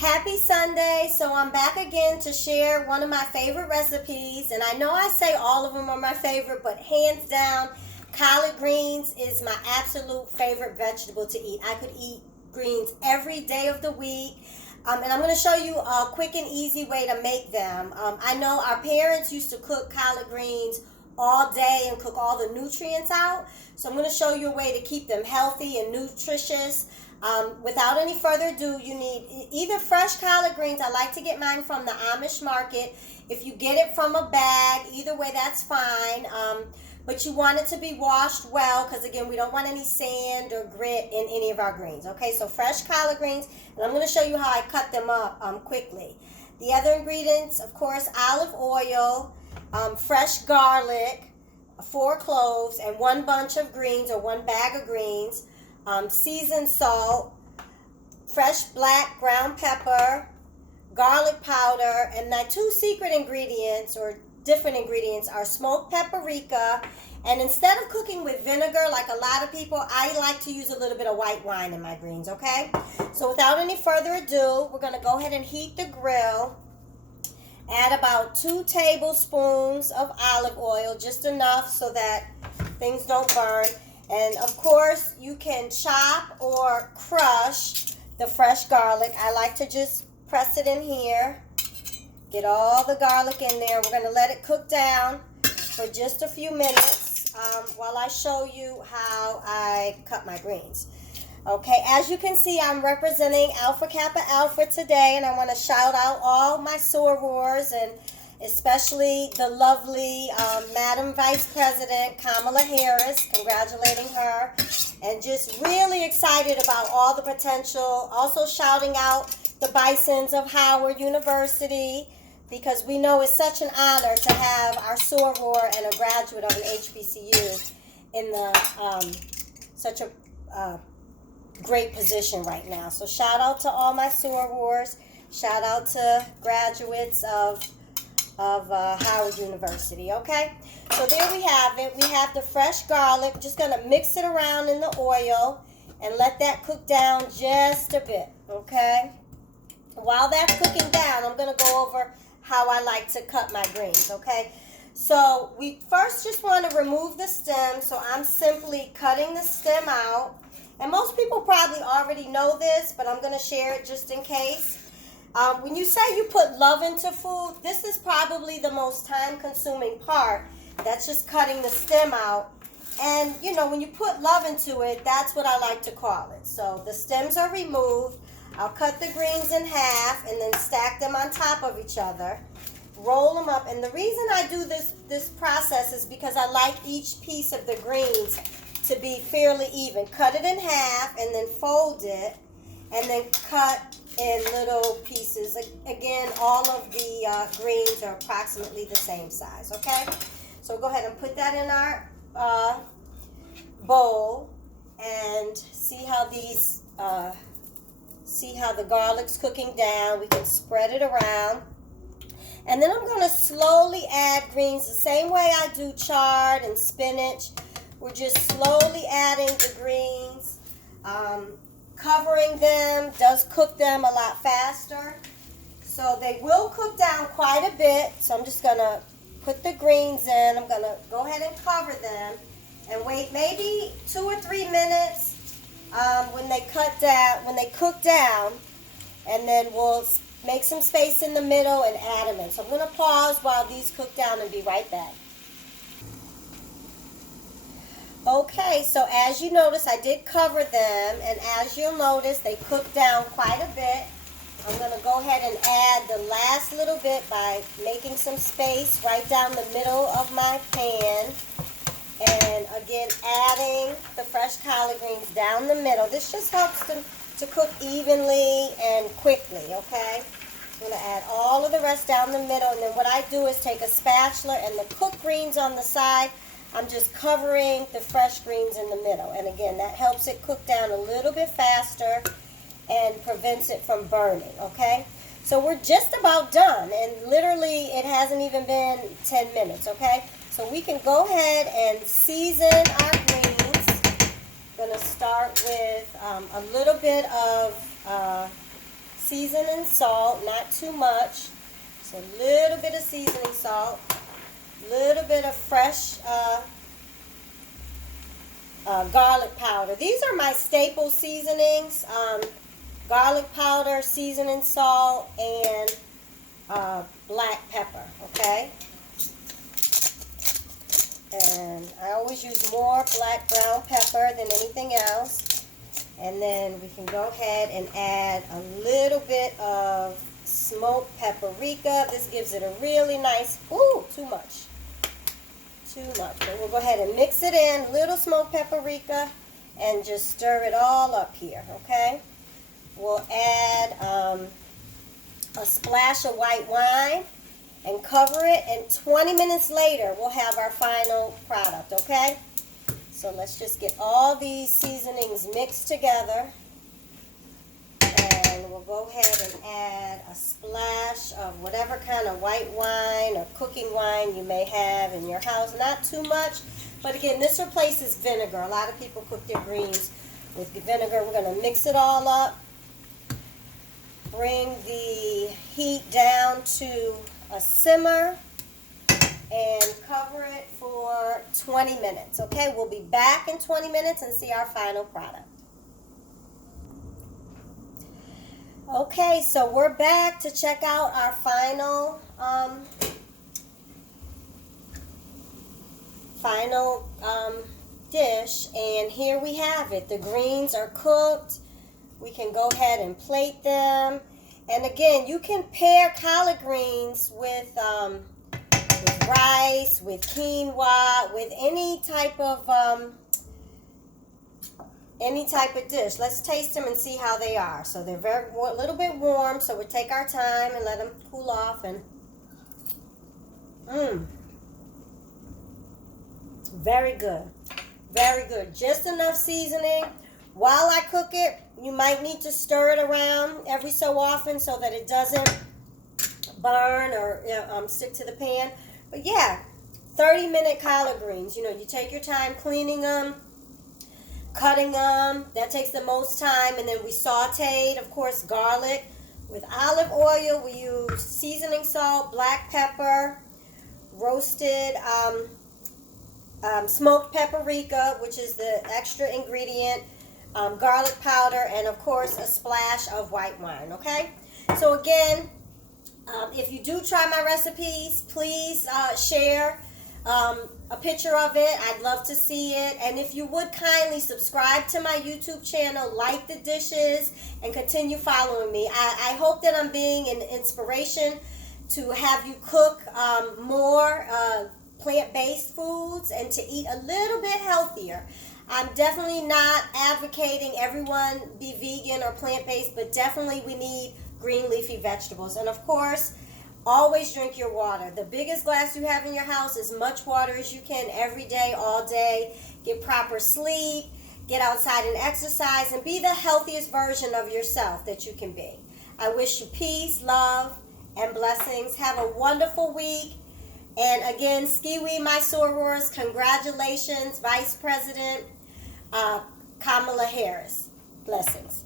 Happy Sunday. So I'm back again to share one of my favorite recipes. And I know I say all of them are my favorite, but hands down, collard greens is my absolute favorite vegetable to eat. I could eat greens every day of the week. And I'm going to show you a quick and easy way to make them. I know our parents used to cook collard greens all day and cook all the nutrients out. So I'm going to show you a way to keep them healthy and nutritious. Without any further ado, you need either fresh collard greens. I like to get mine from the Amish market. If you get it from a bag, either way, that's fine. But you want it to be washed well because, again, we don't want any sand or grit in any of our greens. Okay, so fresh collard greens, and I'm going to show you how I cut them up quickly. The other ingredients, of course, olive oil, fresh garlic, 4 cloves, and 1 bunch of greens or 1 bag of greens. Seasoned salt, fresh black ground pepper, garlic powder, and my 2 secret ingredients or different ingredients are smoked paprika. And instead of cooking with vinegar like a lot of people, I like to use a little bit of white wine in my greens, okay? So without any further ado, we're going to go ahead and heat the grill. Add about 2 tablespoons of olive oil, just enough so that things don't burn. And of course, you can chop or crush the fresh garlic. I like to just press it in here. Get all the garlic in there. We're going to let it cook down for just a few minutes while I show you how I cut my greens. Okay, as you can see, I'm representing Alpha Kappa Alpha today, and I want to shout out all my sorors and especially the lovely Madam Vice President Kamala Harris, congratulating her, and just really excited about all the potential. Also shouting out the Bisons of Howard University, because we know it's such an honor to have our soror and a graduate of an HBCU in the such a great position right now. So shout out to all my sorors. Shout out to graduates of Howard University, okay? So there we have it. We have the fresh garlic. Just going to mix it around in the oil and let that cook down just a bit, okay? While that's cooking down, I'm going to go over how I like to cut my greens, okay? So we first just want to remove the stem, so I'm simply cutting the stem out. And most people probably already know this, but I'm going to share it just in case. When you say you put love into food, this is probably the most time-consuming part. That's just cutting the stem out. And, you know, when you put love into it, that's what I like to call it. So the stems are removed. I'll cut the greens in half and then stack them on top of each other. Roll them up. And the reason I do this process is because I like each piece of the greens to be fairly even. Cut it in half and then fold it and then cut in little pieces. Again, all of the greens are approximately the same size, okay? So go ahead and put that in our bowl and see how these, see how the garlic's cooking down. We can spread it around. And then I'm going to slowly add greens the same way I do chard and spinach. We're just slowly adding the greens. Covering them does cook them a lot faster. So they will cook down quite a bit. So I'm just going to put the greens in. I'm going to go ahead and cover them and wait maybe 2 or 3 minutes when they cook down. And then we'll make some space in the middle and add them in. So I'm going to pause while these cook down and be right back. Okay, so as you notice, I did cover them, and as you'll notice, they cooked down quite a bit. I'm going to go ahead and add the last little bit by making some space right down the middle of my pan. And again, adding the fresh collard greens down the middle. This just helps them to cook evenly and quickly, okay? I'm going to add all of the rest down the middle, and then what I do is take a spatula and the cooked greens on the side. I'm just covering the fresh greens in the middle. And again, that helps it cook down a little bit faster and prevents it from burning, okay? So we're just about done. And literally, it hasn't even been 10 minutes, okay? So we can go ahead and season our greens. I'm going to start with a little bit of seasoning salt, not too much. Just a little bit of seasoning salt, a little bit of fresh garlic powder. These are my staple seasonings. Garlic powder, seasoning salt, and black pepper, okay? And I always use more black brown pepper than anything else. And then we can go ahead and add a little bit of smoked paprika. This gives it a really nice, ooh, too much. But we'll go ahead and mix it in, little smoked paprika, and just stir it all up here, okay? We'll add a splash of white wine and cover it, and 20 minutes later we'll have our final product, okay? So let's just get all these seasonings mixed together, and we'll go ahead and add a splash of whatever kind of white wine or cooking wine you may have in your house. Not too much, but again, this replaces vinegar. A lot of people cook their greens with vinegar. We're going to mix it all up. Bring the heat down to a simmer and cover it for 20 minutes. Okay, we'll be back in 20 minutes and see our final product. Okay, so we're back to check out our final dish, and here we have it. The greens are cooked. We can go ahead and plate them. And again, you can pair collard greens with rice, with quinoa, with any type of dish. Let's taste them and see how they are. So they're a little bit warm, so we'll take our time and let them cool off. And very good. Very good. Just enough seasoning. While I cook it, you might need to stir it around every so often so that it doesn't burn or stick to the pan. But yeah, 30-minute collard greens. You know, you take your time cleaning them, cutting them. That takes the most time. And then we sauteed, of course, garlic with olive oil. We use seasoning salt, black pepper, roasted smoked paprika, which is the extra ingredient, garlic powder, and of course a splash of white wine. Okay, so again, if you do try my recipes, please share a picture of it. I'd love to see it. And if you would kindly subscribe to my YouTube channel, like the dishes, and continue following me. I hope that I'm being an inspiration to have you cook more plant-based foods and to eat a little bit healthier. I'm definitely not advocating everyone be vegan or plant-based, but definitely we need green leafy vegetables. And of course, always drink your water. The biggest glass you have in your house, as much water as you can every day, all day. Get proper sleep, get outside and exercise, and be the healthiest version of yourself that you can be. I wish you peace, love, and blessings. Have a wonderful week. And again, Skiwi My Sorors, congratulations, Vice President Kamala Harris. Blessings.